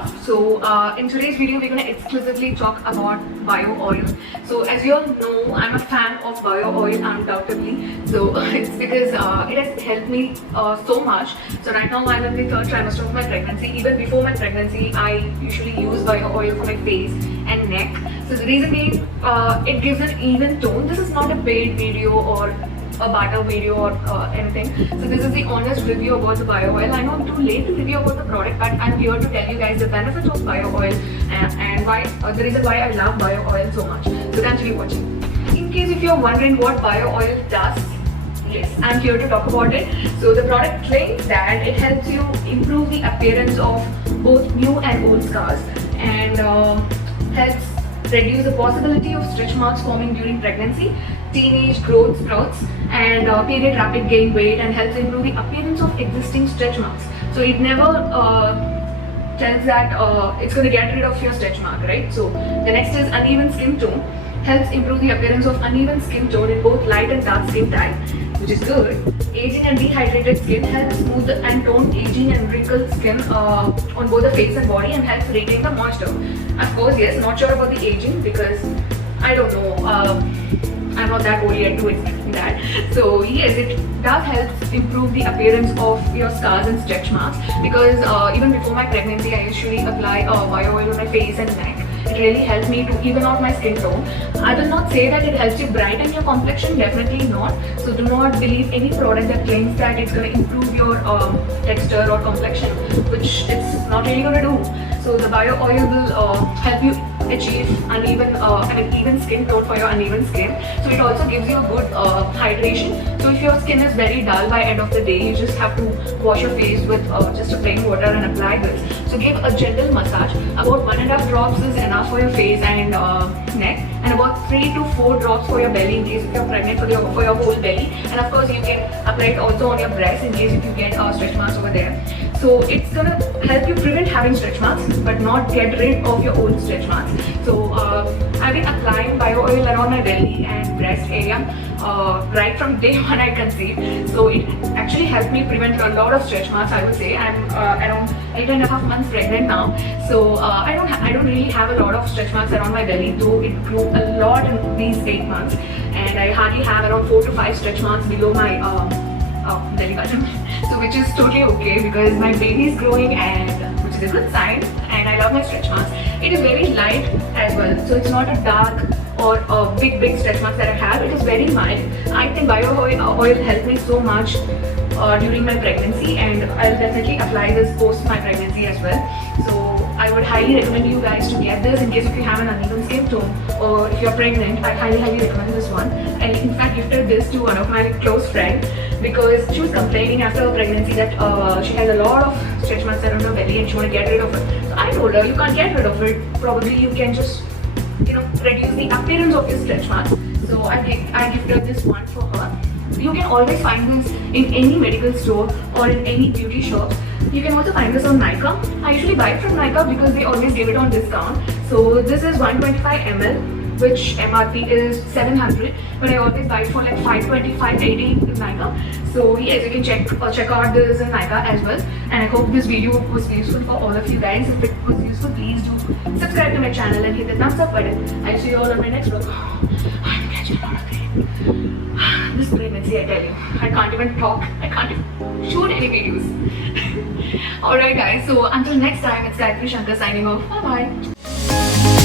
stuff. So in today's video we're going to exclusively talk about bio oil. So as you all know, I'm a fan of bio oil undoubtedly. So it's because it has helped me so much. So right now I'm in the third trimester of my pregnancy. Even before my pregnancy I usually use bio oil for my face and neck. So the reason being it gives an even tone. This is not a paid video or a barter video or anything. So this is the honest review about the bio oil. I know I'm too late to review about the product, but I'm here to tell you guys the benefits of bio oil and why the reason why I love bio oil so much. So continue watching. In case if you're wondering what bio oil does, yes, I'm here to talk about it. So the product claims that it helps you improve the appearance of both new and old scars and helps reduce the possibility of stretch marks forming during pregnancy, teenage growth sprouts, and period rapid gain weight, and helps improve the appearance of existing stretch marks. So it never tells that it's going to get rid of your stretch mark, right? So the next is uneven skin tone. Helps improve the appearance of uneven skin tone in both light and dark skin type, which is good. Aging and dehydrated skin helps smooth and tone aging and wrinkled skin on both the face and body, and helps retain the moisture. Of course, yes, not sure about the aging because I don't know. I'm not that old yet to explain that. So yes, it does help improve the appearance of your scars and stretch marks, because even before my pregnancy I usually apply bio oil on my face and neck. It really helped me to even out my skin tone. I will not say that it helps you brighten your complexion, definitely not. So do not believe any product that claims that it's going to improve your texture or complexion, which it's not really going to do. So the bio oil will help you achieve even skin tone for your uneven skin. So it also gives you a good hydration. So if your skin is very dull by end of the day, you just have to wash your face with just a plain water and apply this. So give a gentle massage. About 1.5 drops is enough for your face and neck, and about 3 to 4 drops for your belly in case if you're pregnant, for your whole belly. And of course you can apply it also on your breast in case if you get stretch marks over there. So it's gonna help you prevent having stretch marks but not get rid of your old stretch marks. So I've been applying bio oil around my belly and breast area right from day one I conceived. So it actually helped me prevent a lot of stretch marks. I would say I'm around 8.5 months pregnant now. So I don't really have a lot of stretch marks around my belly, though it grew a lot in these 8 months, and I hardly have around 4 to 5 stretch marks below my belly button. So which is totally okay because my baby is growing, and which is a good sign, and I love my stretch marks. It is very light as well, so it's not a dark or a big stretch marks that I have. It is very mild. I think bio oil helped me so much during my pregnancy, and I'll definitely apply this post my pregnancy as well. So I would highly recommend you guys to get this in case if you have an uneven skin tone or if you're pregnant. I highly recommend this one. I in fact gifted this to one of my close friends because she was complaining after her pregnancy that she has a lot of stretch marks around her belly and she want to get rid of it. So I told her you can't get rid of it. Probably you can just reduce the appearance of your stretch marks. So I gifted this one for her. You can always find this in any medical store or in any beauty shops. You can also find this on Nykaa. I usually buy it from Nykaa because they always give it on discount. So this is 125 ml, which MRP is 700, but I always buy it for like 520, 580 in Nykaa. So yes, you can check out this in Nykaa as well. And I hope this video was useful for all of you guys. If it was useful, please do subscribe to my channel and hit the thumbs up button. I'll see you all on my next vlog. I'm catching a lot of pain. This pregnancy, I tell you, I can't even talk, I can't even shoot any videos. Alright guys, so until next time, it's Gayathri Shankar signing off. Bye bye.